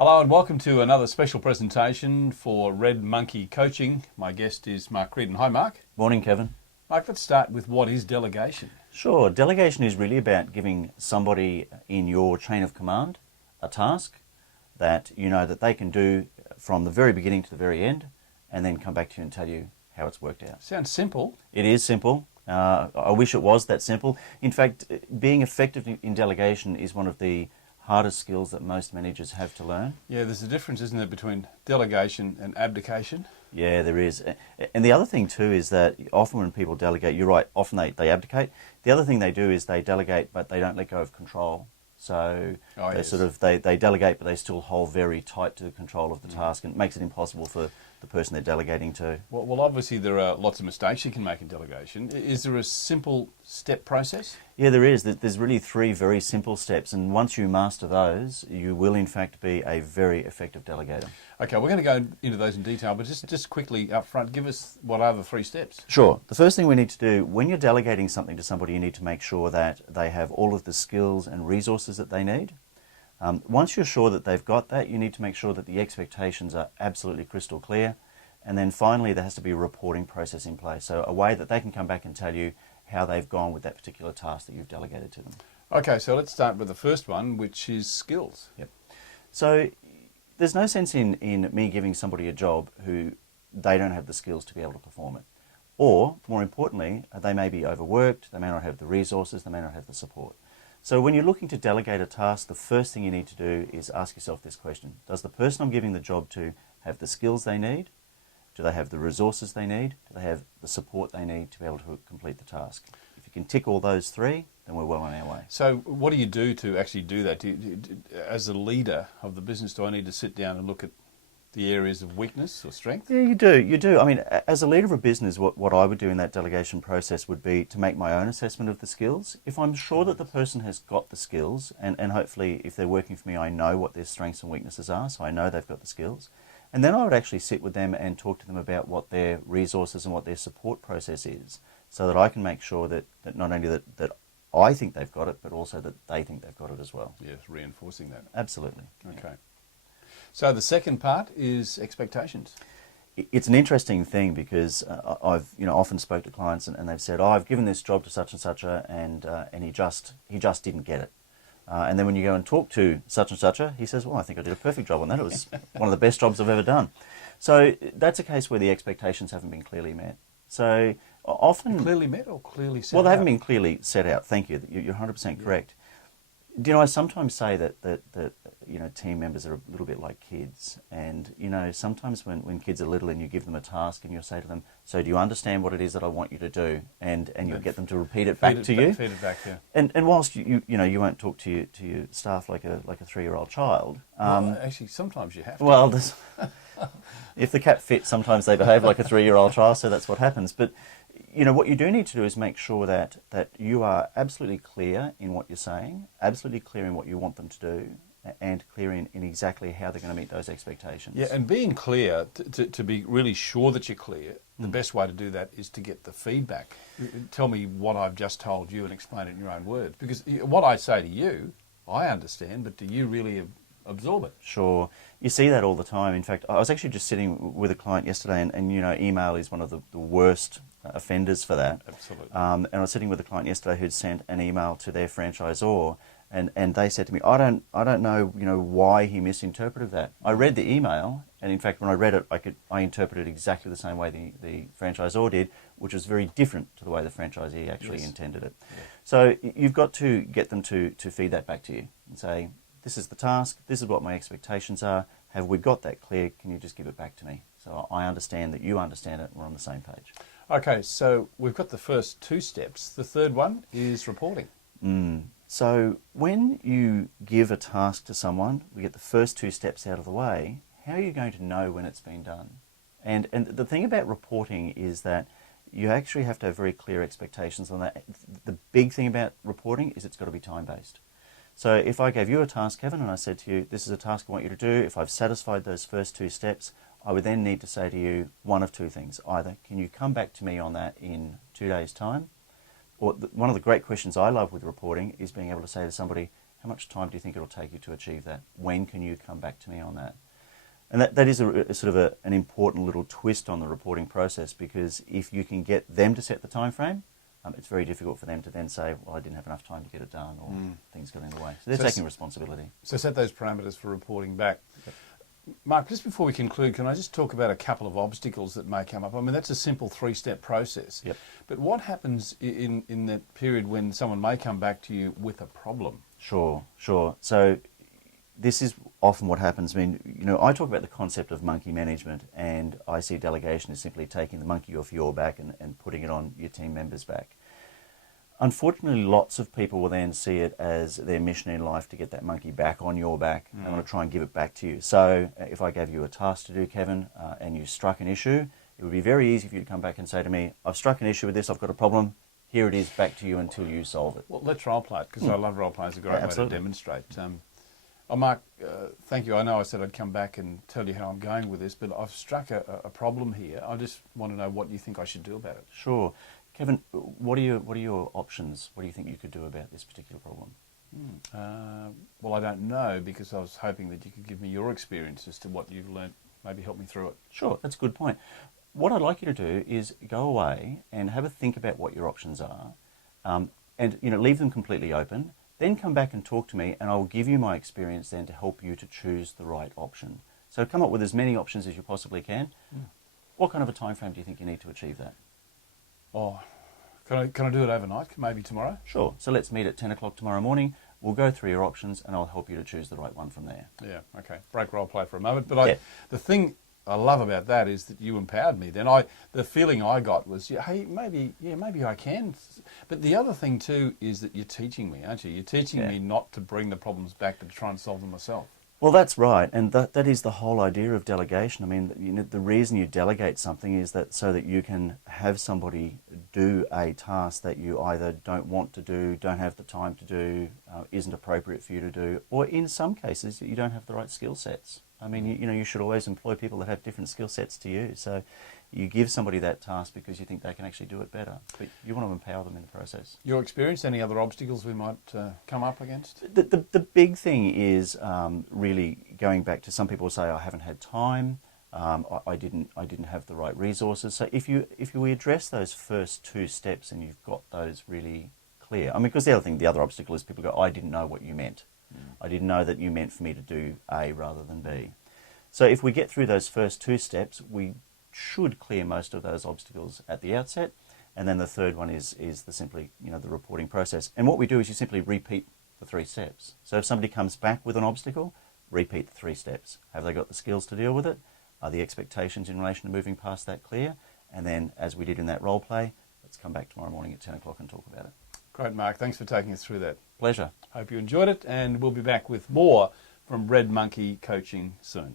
Hello and welcome to another special presentation for Red Monkey Coaching. My guest is Mark Creedon. Hi Mark. Morning, Kevin. Mark, let's start with what is delegation? Sure. Delegation is really about giving somebody in your chain of command a task that you know that they can do from the very beginning to the very end, and then come back to you and tell you how it's worked out. Sounds simple. It is simple. I wish it was that simple. In fact, being effective in delegation is one of the hardest skills that most managers have to learn. Yeah, there's a difference, isn't there, between delegation and abdication? Yeah, there is. And the other thing too is that often when people delegate, you're right, often they abdicate. The other thing they do is they delegate, but they don't let go of control. So they delegate, but they still hold very tight to the control of the task, and it makes it impossible for the person they're delegating to. Well, obviously there are lots of mistakes you can make in delegation. Is there a simple step process? Yeah, there is. There's really three very simple steps, and once you master those, you will in fact be a very effective delegator. Okay, we're going to go into those in detail, but just quickly up front, give us what are the three steps? Sure. The first thing we need to do, when you're delegating something to somebody, you need to make sure that they have all of the skills and resources that they need. Once you're sure that they've got that, you need to make sure that the expectations are absolutely crystal clear. And then finally, there has to be a reporting process in place, so a way that they can come back and tell you how they've gone with that particular task that you've delegated to them. Okay, so let's start with the first one, which is skills. Yep. So there's no sense in me giving somebody a job who they don't have the skills to be able to perform it. Or, more importantly, they may be overworked, they may not have the resources, they may not have the support. So when you're looking to delegate a task, the first thing you need to do is ask yourself this question. Does the person I'm giving the job to have the skills they need? Do they have the resources they need? Do they have the support they need to be able to complete the task? If you can tick all those three, then we're well on our way. So what do you do to actually do that? As a leader of the business, do I need to sit down and look at the areas of weakness or strength? Yeah, you do. I mean, as a leader of a business, what I would do in that delegation process would be to make my own assessment of the skills. If I'm sure that the person has got the skills, and hopefully if they're working for me, I know what their strengths and weaknesses are, so I know they've got the skills. And then I would actually sit with them and talk to them about what their resources and what their support process is, so that I can make sure that not only that I think they've got it, but also that they think they've got it as well. Yes, reinforcing that. Absolutely. Okay. Yeah. So the second part is expectations. It's an interesting thing because I've often spoke to clients and they've said, I've given this job to such and such and he just didn't get it. And then when you go and talk to such and such, he says, well, I think I did a perfect job on that. It was one of the best jobs I've ever done. So that's a case where the expectations haven't been clearly met. So often... Clearly met or clearly set out? Well, they haven't been clearly set out. Thank you. You're 100% correct. Do you know, I sometimes say that team members are a little bit like kids. And, sometimes when kids are little and you give them a task and you'll say to them, so do you understand what it is that I want you to do? And you'll get them to repeat it back to you. Feed it back, yeah. And whilst you won't talk to your staff like a 3-year-old child. Well, actually, sometimes you have to. Well, if the cat fits, sometimes they behave like a 3-year-old child, so that's what happens. But what you do need to do is make sure that you are absolutely clear in what you're saying, absolutely clear in what you want them to do, and clear in exactly how they're going to meet those expectations. Yeah, and being clear, to be really sure that you're clear, the best way to do that is to get the feedback. Tell me what I've just told you and explain it in your own words. Because what I say to you, I understand, but do you really absorb it? Sure. You see that all the time. In fact, I was actually just sitting with a client yesterday, and email is one of the worst offenders for that. Absolutely. And I was sitting with a client yesterday who'd sent an email to their franchisor, and they said to me, I don't know, why he misinterpreted that. I read the email, and in fact, when I read it, I interpreted exactly the same way the franchisor did, which was very different to the way the franchisee actually intended it. Yeah. So you've got to get them to feed that back to you and say, this is the task, this is what my expectations are, have we got that clear, can you just give it back to me? So I understand that you understand it, we're on the same page. Okay, so we've got the first two steps. The third one is reporting. So when you give a task to someone, we get the first two steps out of the way, how are you going to know when it's been done? And the thing about reporting is that you actually have to have very clear expectations on that. The big thing about reporting is it's got to be time-based. So if I gave you a task, Kevin, and I said to you, this is a task I want you to do, if I've satisfied those first two steps, I would then need to say to you one of two things. Either, can you come back to me on that in 2 days' time? Or one of the great questions I love with reporting is being able to say to somebody, How much time do you think it'll take you to achieve that? When can you come back to me on that? And that is a sort of an important little twist on the reporting process, because if you can get them to set the time frame, it's very difficult for them to then say, well, I didn't have enough time to get it done, or things got in the way. So they're taking responsibility. So set those parameters for reporting back. Yep. Mark, just before we conclude, can I just talk about a couple of obstacles that may come up? I mean, that's a simple 3-step process. Yep. But what happens in that period when someone may come back to you with a problem? Sure. So this is often what happens. I mean, I talk about the concept of monkey management, and I see delegation as simply taking the monkey off your back and putting it on your team members' back. Unfortunately, lots of people will then see it as their mission in life to get that monkey back on your back. They want to try and give it back to you. So if I gave you a task to do, Kevin, and you struck an issue, it would be very easy for you to come back and say to me, I've struck an issue with this, I've got a problem, here it is, back to you until you solve it. Well, let's role play it, because I love role play. It's a great way to demonstrate. Mark, thank you. I know I said I'd come back and tell you how I'm going with this, but I've struck a problem here. I just want to know what you think I should do about it. Sure. Kevin, what are your options? What do you think you could do about this particular problem? Well, I don't know, because I was hoping that you could give me your experience as to what you've learnt, maybe help me through it. Sure, that's a good point. What I'd like you to do is go away and have a think about what your options are, and leave them completely open. Then come back and talk to me, and I'll give you my experience then to help you to choose the right option. So come up with as many options as you possibly can. What kind of a time frame do you think you need to achieve that? Oh, can I do it overnight? Maybe tomorrow? Sure. So let's meet at 10 o'clock tomorrow morning. We'll go through your options, and I'll help you to choose the right one from there. Yeah, okay. Break role play for a moment. But the thing I love about that is that you empowered me. Then the feeling I got was, hey, maybe I can. But the other thing too is that you're teaching me, aren't you? You're teaching me not to bring the problems back, but to try and solve them myself. Well, that's right, and that is the whole idea of delegation. I mean, the reason you delegate something is that so that you can have somebody do a task that you either don't want to do, don't have the time to do, isn't appropriate for you to do, or in some cases you don't have the right skill sets. I mean, you should always employ people that have different skill sets to you. So you give somebody that task because you think they can actually do it better, but you want to empower them in the process. Your experience, any other obstacles we might come up against? The big thing is really going back to, some people say, I haven't had time, I didn't have the right resources. So if we address those first 2 steps and you've got those really clear, I mean, because the other obstacle is people go, I didn't know what you meant. I didn't know that you meant for me to do A rather than B. So if we get through those first 2 steps, we should clear most of those obstacles at the outset. And then the third one is simply the reporting process. And what we do is you simply repeat the 3 steps. So if somebody comes back with an obstacle, repeat the 3 steps. Have they got the skills to deal with it? Are the expectations in relation to moving past that clear? And then, as we did in that role play, let's come back tomorrow morning at 10 o'clock and talk about it. Great, Mark. Thanks for taking us through that. Pleasure. Hope you enjoyed it, and we'll be back with more from Red Monkey Coaching soon.